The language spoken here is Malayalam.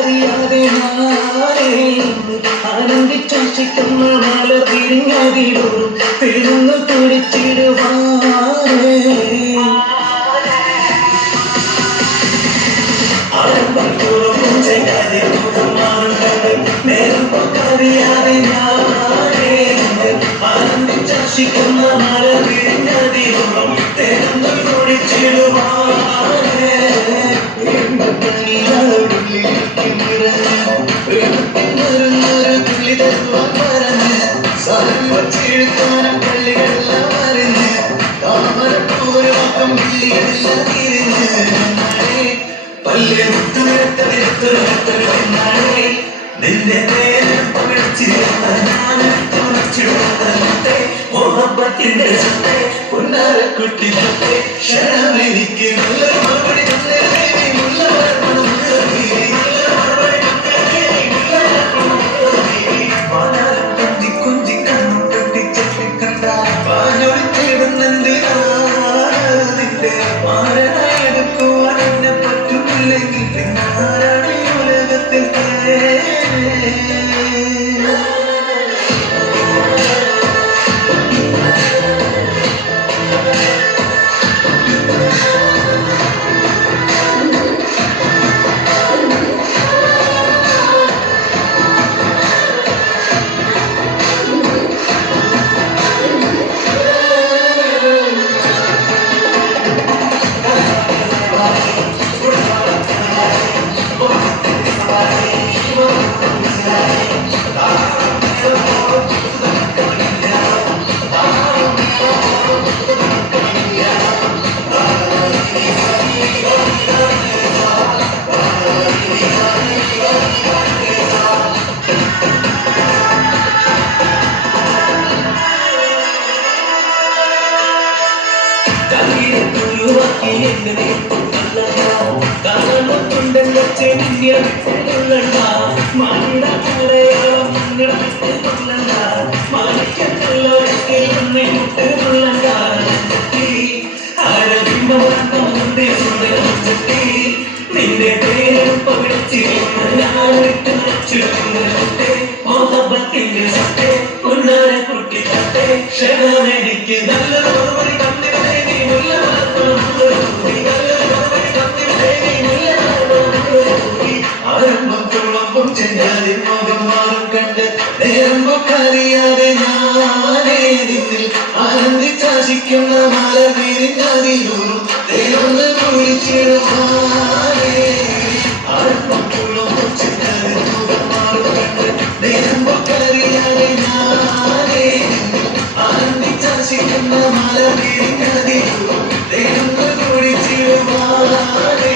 അറിയാതെ ആനന്ദിച്ചാശിക്കുന്ന മലർ വിരിഞ്ഞതിലൂറും പെരുന്ന് തുടിച്ചിടുവാനേ ആരംഭം തുറന്നും ചെയ്യാതെ മാറുന്നത് നേരം അറിയാതെ ആനന്ദിച്ചാശിക്കുന്ന മലർ വിരിഞ്ഞതിലൂറും പെരുന്ന് തുടിച്ചിടുവാനേ ും പള്ളികളെല്ലാം അറിഞ്ഞ് താമരപ്പൂരമൊക്കം വിളികളെല്ലാം തിരിഞ്ഞ് പല്ല് മുത്തുവിളത്തവിളത്തൊരുന്നാളെ നിന്റെ നേരം പകർച്ചിരുന്ന ഞാൻ തുറച്ചിടുന്നത്തെ മോഹബത്തിന്റെ സത്തെ പൊന്നാരക്കുട്ടി സത്തെ ക്ഷണമെനിക്ക് നല്ലൊരു മറുപടി നിന്റെ പേരും മോഹബത്തിന്റെ സത്തെ പൊന്നാര കുട്ടി സത്തെ ക്ഷണമെനിക്ക് നല്ലൊരു മറുപടി ആരംഭം തുളമ്പം ചെന്നാതെ മോഹം മാറും കണ്ട് നേരമ്പൊക്കറിയാതെ ഞാനേ നിന്നിൽ ആനന്ദിച്ചാശിക്കുന്ന മല വിരിഞ്ഞതിലൂറും ദൈവങ്ങൾ കുളിച്ചിടുവാനേ ആരംഭം തുളമ്പം ചെന്നാതെ മോഹം മാറും കണ്ട് നേരമ്പൊക്കറിയാതെ ഞാനേ നിന്നിൽ ആനന്ദിച്ചാശിക്കുന്ന മല വിരിഞ്ഞതിലൂറും ദൈവങ്ങൾ കുളിച്ചിടുവാനേ